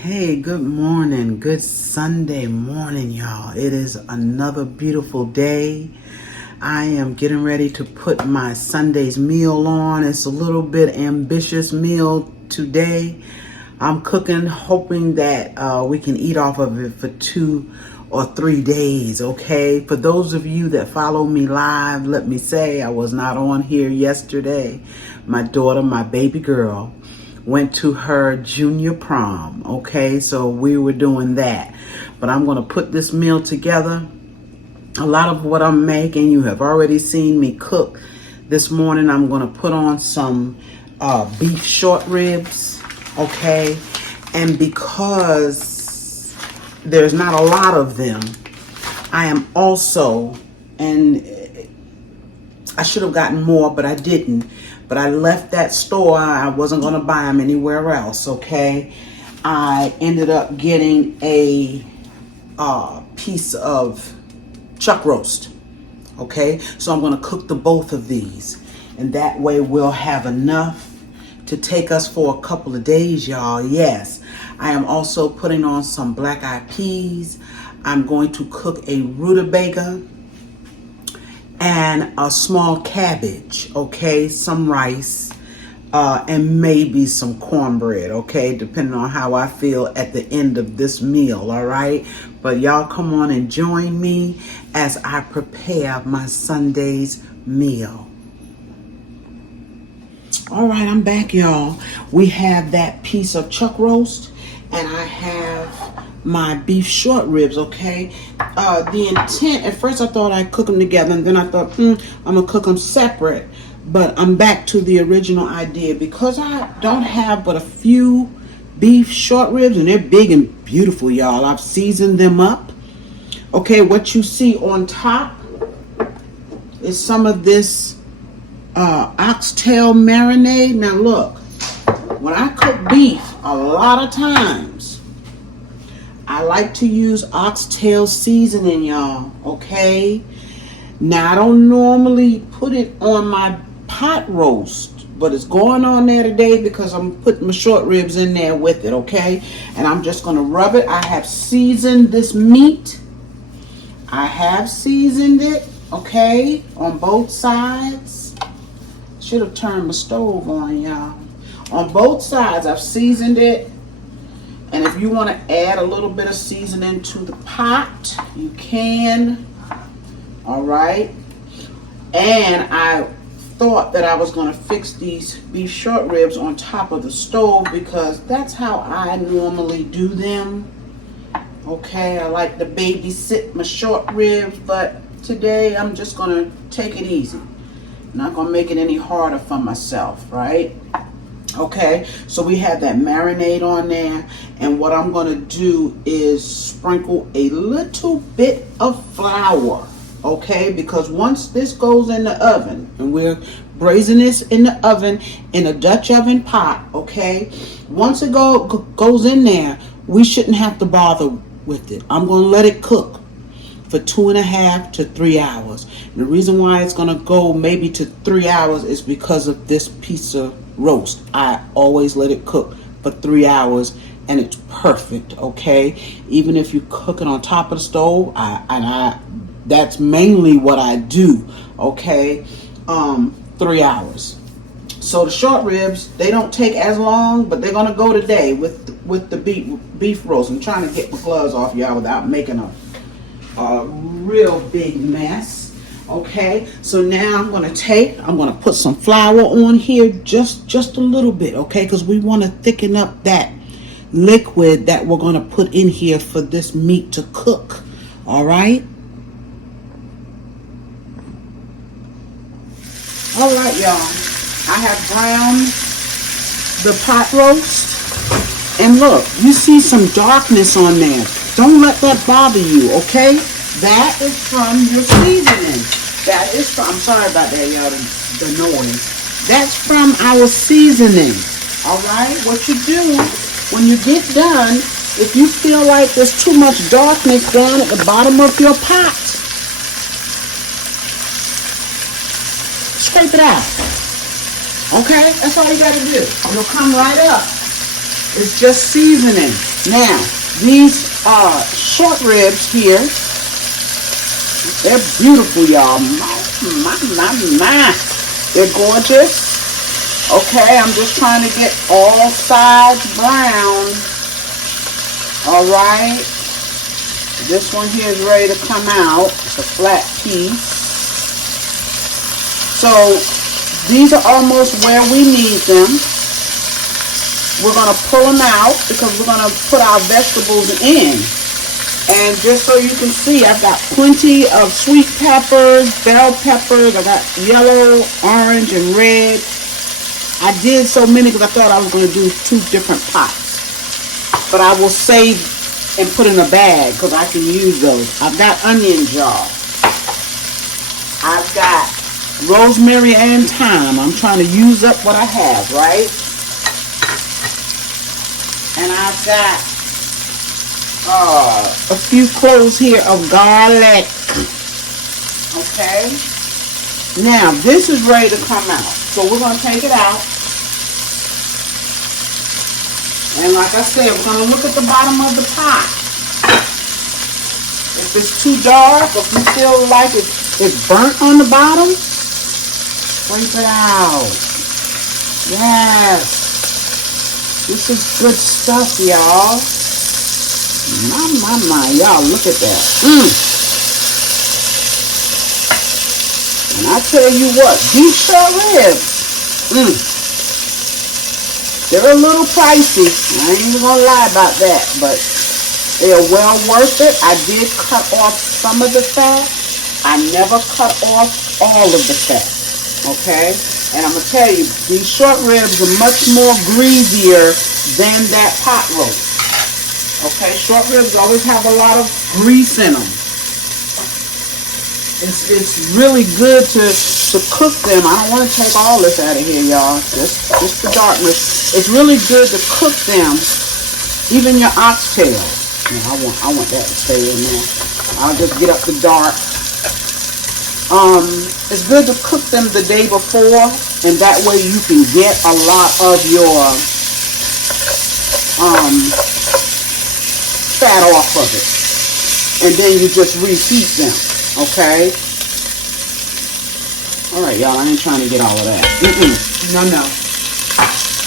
Hey, good morning. Good Sunday morning, y'all. It is another beautiful day. I am getting ready to put my Sunday's meal on. It's a little bit ambitious meal today. I'm cooking, hoping that we can eat off of it for 2 or 3 days, okay? For those of you that follow me live, let me say I was not on here yesterday. My daughter, my baby girl, went to her junior prom, okay? So we were doing that. But I'm going to put this meal together. A lot of what I'm making, you have already seen me cook. This morning I'm going to put on some beef short ribs, okay? And because there's not a lot of them, I am also, and I should have gotten more, but I didn't. But I left that store. I wasn't going to buy them anywhere else, okay? I ended up getting a piece of chuck roast, okay? So I'm going to cook the both of these. And that way we'll have enough to take us for a couple of days, y'all. Yes, I am also putting on some black eyed peas. I'm going to cook a rutabaga and a small cabbage, okay, some rice, and maybe some cornbread, okay, depending on how I feel at the end of this meal, all right? But y'all come on and join me as I prepare my Sunday's meal. All right, I'm back, y'all. We have that piece of chuck roast, and I have my beef short ribs, okay? The intent, at first I thought I'd cook them together, and then I thought, I'm gonna cook them separate. But I'm back to the original idea because I don't have but a few beef short ribs, and they're big and beautiful, y'all. I've seasoned them up. Okay, what you see on top is some of this oxtail marinade. Now look, when I cook beef, a lot of times I like to use oxtail seasoning, y'all, okay? Now, I don't normally put it on my pot roast, but it's going on there today because I'm putting my short ribs in there with it, okay? And I'm just going to rub it. I have seasoned this meat. I have seasoned it, okay, on both sides. Should have turned the stove on, y'all. On both sides, I've seasoned it. And if you want to add a little bit of seasoning to the pot, you can. All right. And I thought that I was going to fix these beef short ribs on top of the stove because that's how I normally do them. Okay, I like to babysit my short ribs, but today I'm just going to take it easy. Not going to make it any harder for myself, right? Okay, so we have that marinade on there, and what I'm going to do is sprinkle a little bit of flour, okay, because once this goes in the oven, and we're braising this in the oven in a Dutch oven pot, okay, once it goes in there, we shouldn't have to bother with it. I'm going to let it cook for 2.5 to 3 hours. And the reason why it's going to go maybe to 3 hours is because of this piece of roast. I always let it cook for 3 hours and it's perfect, okay? Even if you cook it on top of the stove, that's mainly what I do, okay? 3 hours. So the short ribs, they don't take as long, but they're gonna go today with the beef roast. I'm trying to get my gloves off, y'all, without making a real big mess. Okay, so now I'm gonna put some flour on here, just a little bit, okay, because we want to thicken up that liquid that we're gonna put in here for this meat to cook. All right, y'all. I have browned the pot roast, and look, you see some darkness on there. Don't let that bother you, okay? That is from your seasoning. That is from, I'm sorry about that, y'all, the noise. That's from our seasoning. All right? What you do, when you get done, if you feel like there's too much darkness down at the bottom of your pot, scrape it out. Okay? That's all you got to do. It'll come right up. It's just seasoning. Now, these short ribs here, they're beautiful, y'all. My. They're gorgeous. Okay, I'm just trying to get all sides brown. All right. This one here is ready to come out. It's a flat piece. So these are almost where we need them. We're going to pull them out because we're going to put our vegetables in. And just so you can see, I've got plenty of sweet peppers, bell peppers. I got yellow, orange, and red. I did so many because I thought I was going to do 2 different pots. But I will save and put in a bag because I can use those. I've got onions, y'all. I've got rosemary and thyme. I'm trying to use up what I have, right? And I've got a few cloves here of garlic. Okay. Now, this is ready to come out. So we're going to take it out. And like I said, we're going to look at the bottom of the pot. If it's too dark, if you feel like it's burnt on the bottom, scrape it out. Yes. This is good stuff, y'all. My. Y'all, look at that. And I tell you what, these short ribs, they're a little pricey. I ain't even gonna lie about that, but they're well worth it. I did cut off some of the fat. I never cut off all of the fat, okay? And I'm gonna tell you, these short ribs are much more greasier than that pot roast. Okay, short ribs always have a lot of grease in them. It's really good to cook them. I don't want to take all this out of here, y'all. Just the darkness. It's really good to cook them. Even your oxtail. Yeah, I want that to stay in there. I'll just get up the dark. It's good to cook them the day before, and that way you can get a lot of your fat off of it, and then you just reheat them. Okay. All right, y'all. I ain't trying to get all of that. No.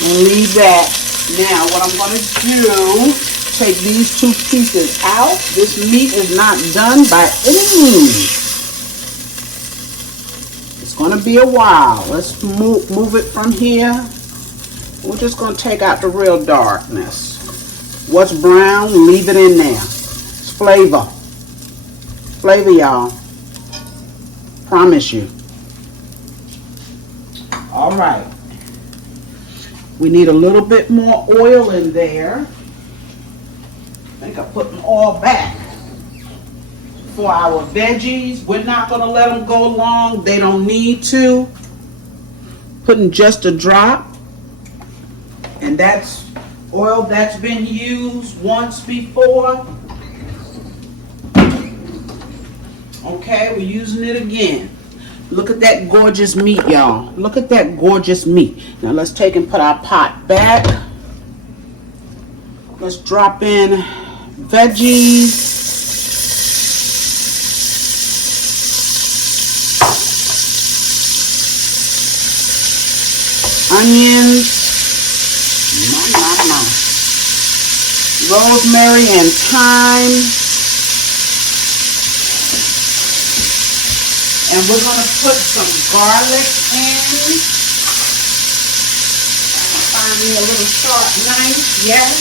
I'll leave that. Now, what I'm going to do, take these 2 pieces out. This meat is not done by any means. It's going to be a while. Let's move it from here. We're just going to take out the real darkness. What's brown, leave it in there. It's flavor. Flavor, y'all. Promise you. All right. We need a little bit more oil in there. I think I put them all back. For our veggies, we're not going to let them go long. They don't need to. Putting just a drop. And that's oil that's been used once before. Okay, we're using it again. Look at that gorgeous meat, y'all. Look at that gorgeous meat. Now let's take and put our pot back. Let's drop in veggies. Onions. My. Rosemary and thyme. And we're going to put some garlic in. Find me a little sharp knife, yes,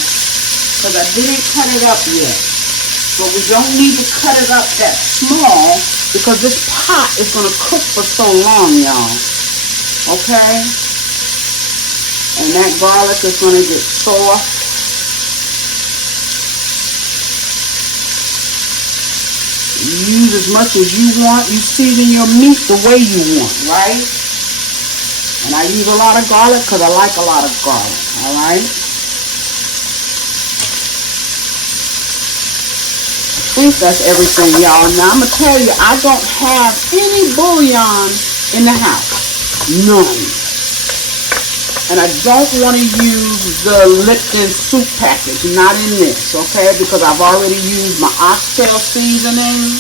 because I didn't cut it up yet. But we don't need to cut it up that small because this pot is going to cook for so long, y'all. Okay? And that garlic is going to get soft. Use as much as you want. You season your meat the way you want, right? And I use a lot of garlic because I like a lot of garlic, all right? I think that's everything, y'all. Now, I'm going to tell you, I don't have any bouillon in the house. None. And I don't want to use the Lipton soup package, not in this, okay? Because I've already used my oxtail seasoning.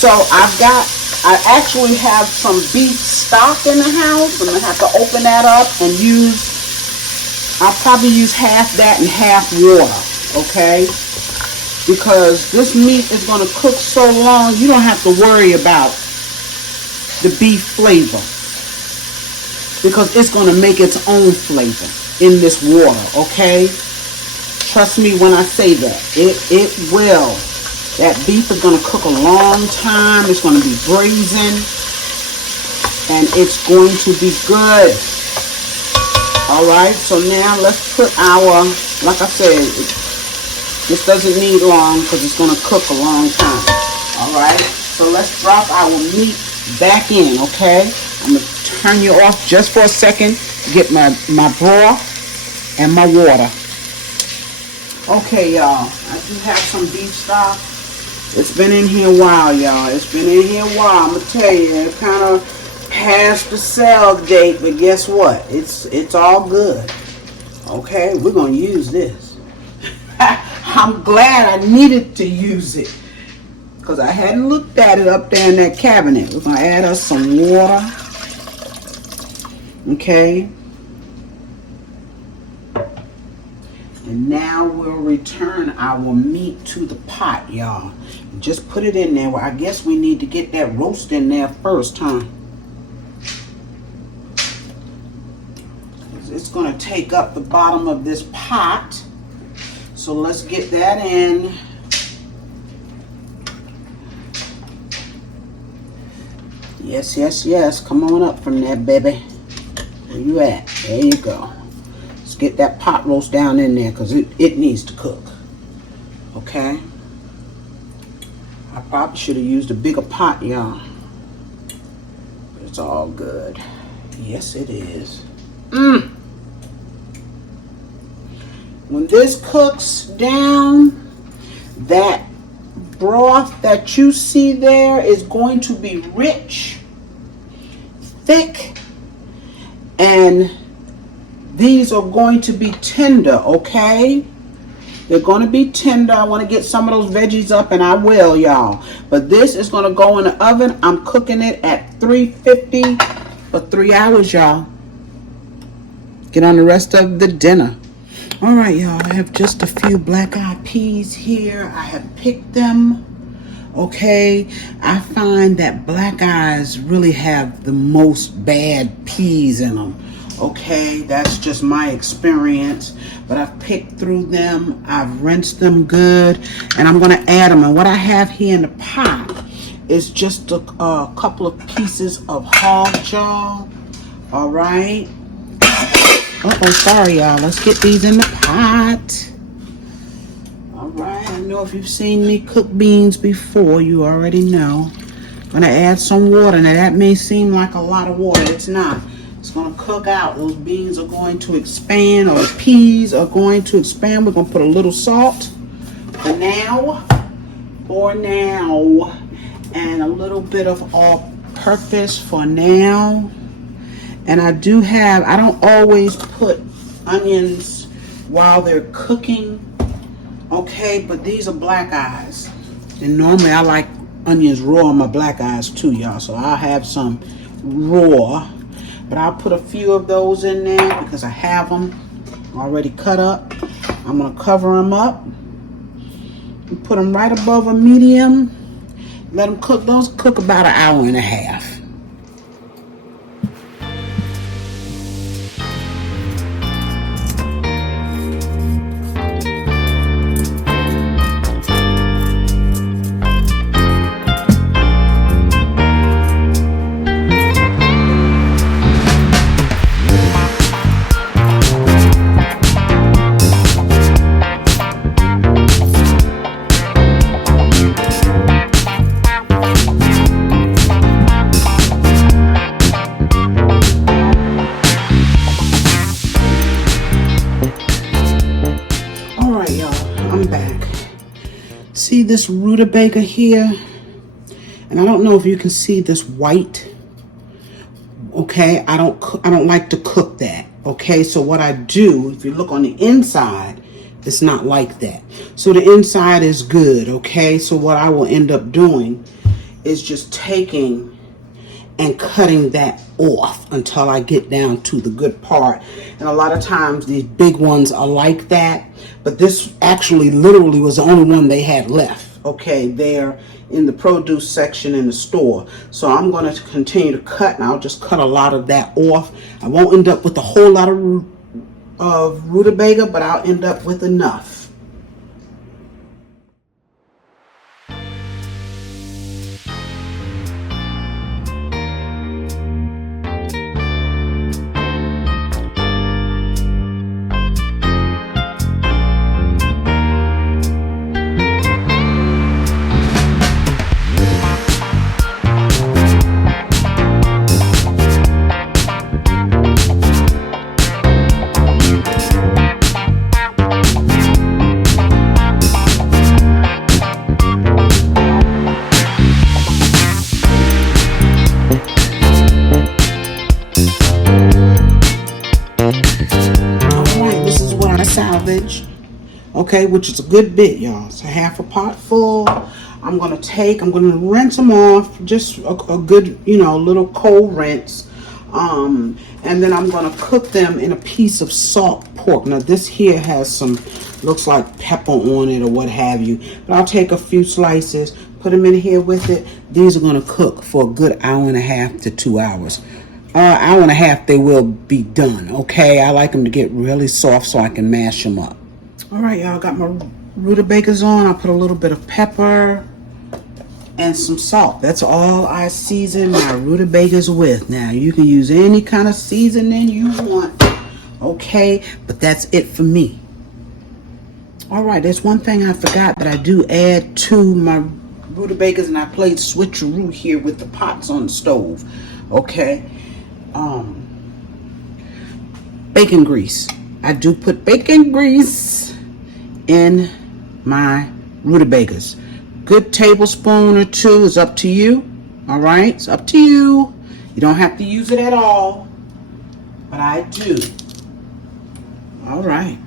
So I actually have some beef stock in the house. I'm going to have to open that up and I'll probably use half that and half water, okay? Because this meat is going to cook so long, you don't have to worry about the beef flavor. Because it's going to make its own flavor in this water, okay? Trust me when I say that. It will. That beef is going to cook a long time. It's going to be braising. And it's going to be good. Alright, so now let's put our, like I said, this doesn't need long because it's going to cook a long time. Alright, so let's drop our meat back in, okay? I'm going to turn you off just for a second to get my broth and my water. Okay, y'all. I do have some beef stock. It's been in here a while, y'all. It's been in here a while. I'm going to tell you, it kind of past the sale date, but guess what? It's all good. Okay, we're going to use this. I'm glad I needed to use it because I hadn't looked at it up there in that cabinet. We're going to add us some water. Okay, and now we'll return our meat to the pot, y'all. Just put it in there. Well, I guess we need to get that roast in there first, huh? It's going to take up the bottom of this pot. So let's get that in. Yes, yes, yes. Come on up from there, baby. Where you at? There you go. Let's get that pot roast down in there because it needs to cook. Okay. I probably should have used a bigger pot, y'all. It's all good. Yes, it is. When this cooks down, that broth that you see there is going to be rich, thick, and these are going to be tender, okay? They're going to be tender. I want to get some of those veggies up, and I will, y'all. But this is going to go in the oven. I'm cooking it at 350 for 3 hours, y'all. Get on the rest of the dinner. All right, y'all. I have just a few black-eyed peas here. I have picked them. Okay, I find that black eyes really have the most bad peas in them. Okay, that's just my experience. But I've picked through them. I've rinsed them good. And I'm going to add them. And what I have here in the pot is just a couple of pieces of hog jaw. All right. Uh-oh, sorry, y'all. Let's get these in the pot. Alright, I know if you've seen me cook beans before, you already know. I'm going to add some water. Now, that may seem like a lot of water. It's not. It's going to cook out. Those beans are going to expand, or the peas are going to expand. We're going to put a little salt for now. And a little bit of all-purpose for now. And I don't always put onions while they're cooking. Okay, but these are black eyes. And normally I like onions raw on my black eyes too, y'all. So I'll have some raw. But I'll put a few of those in there because I have them already cut up. I'm going to cover them up. And put them right above a medium. Let them cook. Those cook about an hour and a half. See this rutabaga here? And I don't know if you can see this white Okay, I don't like to cook that. Okay, so what I do, if you look on the inside, it's not like that. So the inside is good. Okay, so what I will end up doing is just taking and cutting that off until I get down to the good part. And a lot of times these big ones are like that, but this actually literally was the only one they had left. Okay, there in the produce section in the store. So I'm going to continue to cut, and I'll just cut a lot of that off. I won't end up with a whole lot of rutabaga, but I'll end up with enough. Salvage, okay, which is a good bit, y'all. So half a pot full. I'm gonna rinse them off, just a good, little cold rinse, and then I'm gonna cook them in a piece of salt pork. Now this here has some, looks like pepper on it or what have you, but I'll take a few slices, put them in here with it. These are gonna cook for a good hour and a half to 2 hours. Hour and a half they will be done. Okay, I like them to get really soft so I can mash them up. All right, y'all, got my rutabagas on. I'll put a little bit of pepper and some salt. That's all I season my rutabagas with. Now you can use any kind of seasoning you want, okay, but that's it for me. All right, there's one thing I forgot that I do add to my rutabagas, and I played switcheroo here with the pots on the stove. Okay, bacon grease. I do put bacon grease in my rutabagas. Good tablespoon or two is up to you. All right, it's up to you. You don't have to use it at all, but I do. All right.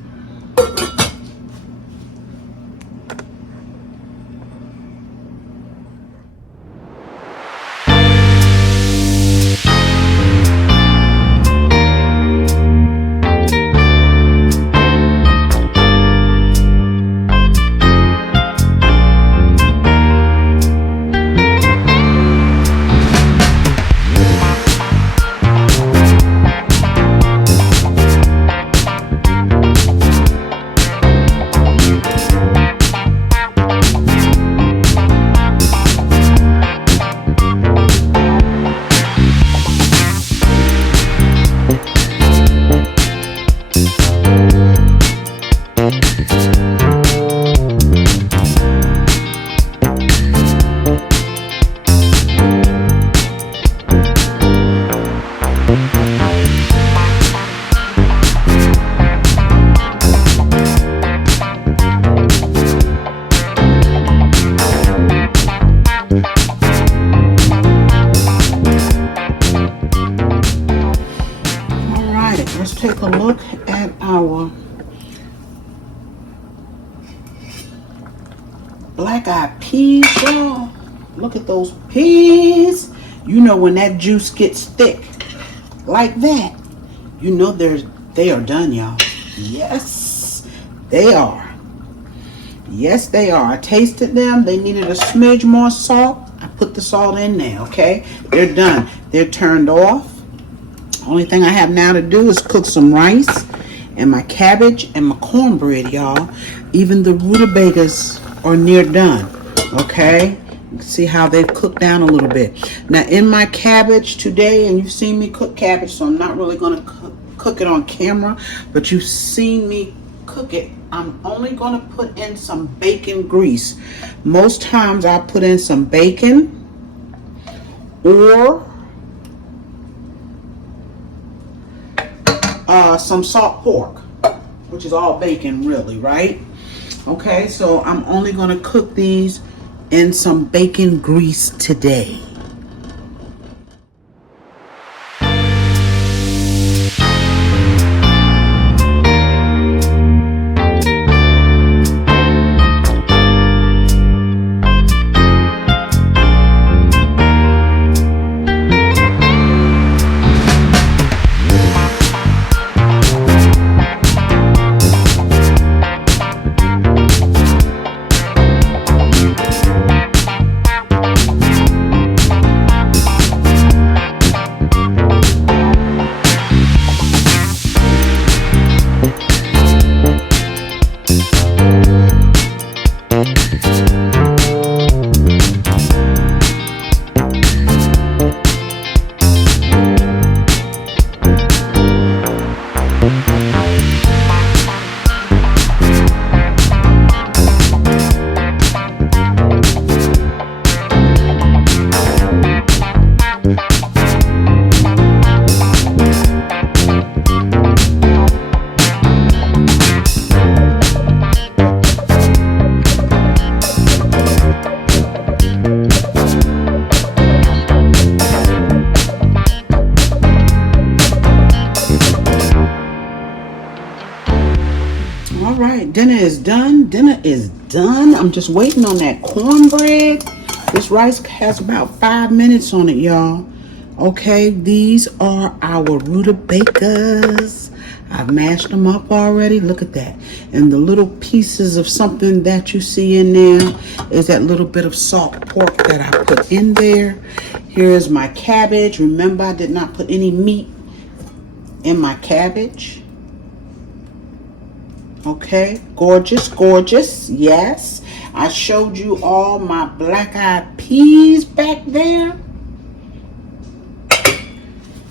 Let's take a look at our black-eyed peas, y'all. Look at those peas. You know when that juice gets thick like that, you know they are done, y'all. Yes, they are. Yes, they are. I tasted them. They needed a smidge more salt. I put the salt in there, okay? They're done. They're turned off. Only thing I have now to do is cook some rice and my cabbage and my cornbread, y'all. Even the rutabagas are near done, okay? You can see how they've cooked down a little bit. Now in my cabbage today, and you've seen me cook cabbage, so I'm not really going to cook it on camera, but you've seen me cook it. I'm only going to put in some bacon grease. Most times I put in some bacon or some salt pork, which is all bacon really, right? Okay, so I'm only going to cook these in some bacon grease today. All right, dinner is done. Dinner is done. I'm just waiting on that cornbread. This rice has about 5 minutes on it, y'all. Okay, these are our rutabagas. I've mashed them up already. Look at that. And the little pieces of something that you see in there is that little bit of salt pork that I put in there. Here's my cabbage. Remember, I did not put any meat in my cabbage. Okay, gorgeous, gorgeous. Yes, I showed you all my black-eyed peas back there.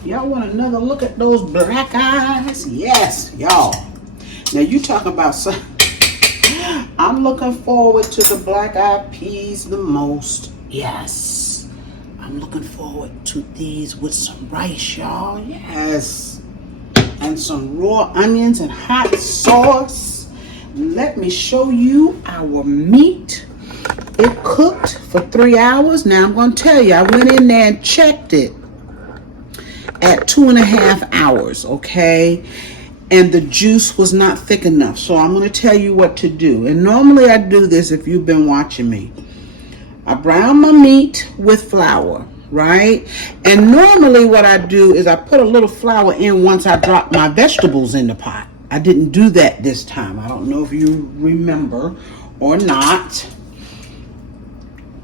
Y'all want another look at those black eyes? Yes, y'all. Now you talk about some. I'm looking forward to the black-eyed peas the most. Yes, I'm looking forward to these with some rice, y'all. Yes, and some raw onions and hot sauce. Let me show you our meat. It cooked for 3 hours. Now I'm going to tell you, I went in there and checked it at 2.5 hours, okay? And the juice was not thick enough. So I'm going to tell you what to do. And normally I do this if you've been watching me. I brown my meat with flour, right? And normally what I do is I put a little flour in once I drop my vegetables in the pot. I didn't do that this time. I don't know if you remember or not.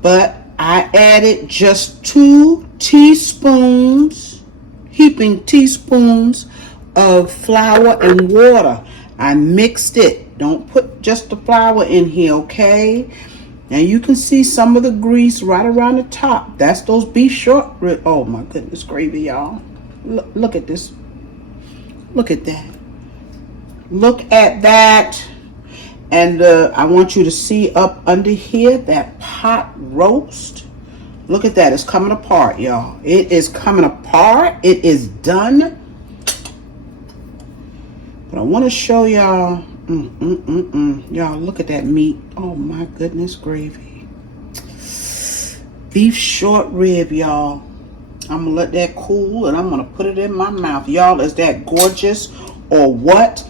But I added just 2 teaspoons, heaping teaspoons of flour and water. I mixed it. Don't put just the flour in here, okay? Now you can see some of the grease right around the top. That's those beef short ribs. Oh my goodness, gravy, y'all. Look at this. Look at that. Look at that. And I want you to see up under here that pot roast. Look at that. It's coming apart, y'all. It is coming apart. It is done. But I want to show y'all. Y'all, look at that meat. Oh, my goodness, gravy. Beef short rib, y'all. I'm going to let that cool, and I'm going to put it in my mouth. Y'all, is that gorgeous or what?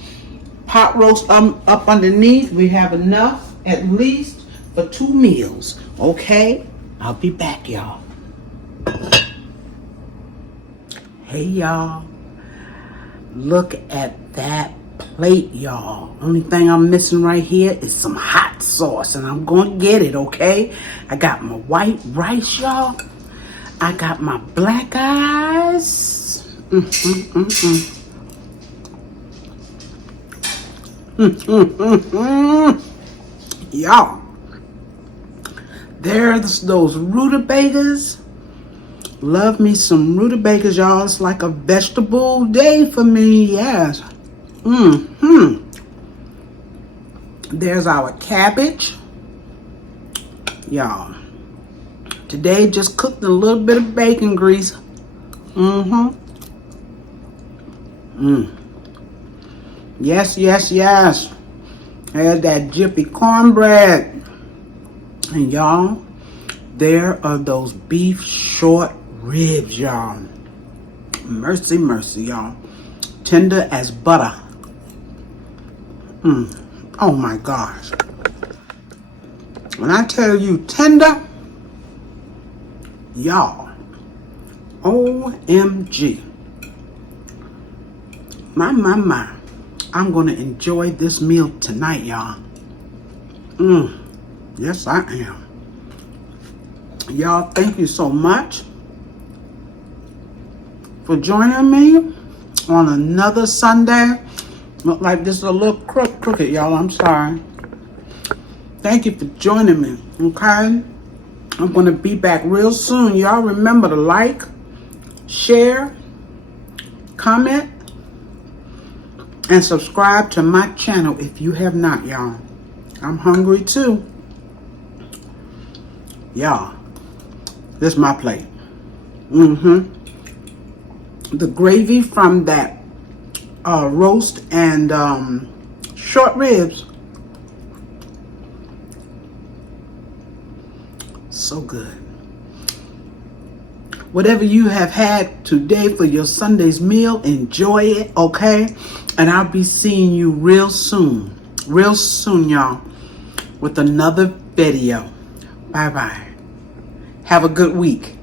Pot roast up underneath. We have enough, at least, for 2 meals. Okay? I'll be back, y'all. Hey, y'all. Look at that plate, y'all. Only thing I'm missing right here is some hot sauce, and I'm going to get it, okay? I got my white rice, y'all. I got my black eyes. Y'all, there's those rutabagas. Love me some rutabagas, y'all. It's like a vegetable day for me. Yes. There's our cabbage, y'all. Today just cooked a little bit of bacon grease. Yes, yes, yes. There's that jiffy cornbread. And y'all, there are those beef short ribs, y'all. Mercy, mercy, y'all. Tender as butter. Oh my gosh. When I tell you tender, y'all, OMG. My. I'm going to enjoy this meal tonight, y'all. Yes, I am. Y'all, thank you so much for joining me on another Sunday. Look like this is a little crooked, y'all. I'm sorry. Thank you for joining me, okay? I'm going to be back real soon. Y'all remember to like, share, comment, and subscribe to my channel if you have not, y'all. I'm hungry too. Y'all, this is my plate. The gravy from that roast and short ribs. So good. Whatever you have had today for your Sunday's meal, enjoy it, okay? And I'll be seeing you real soon. real soon, y'all, with another video. Bye-bye. Have a good week.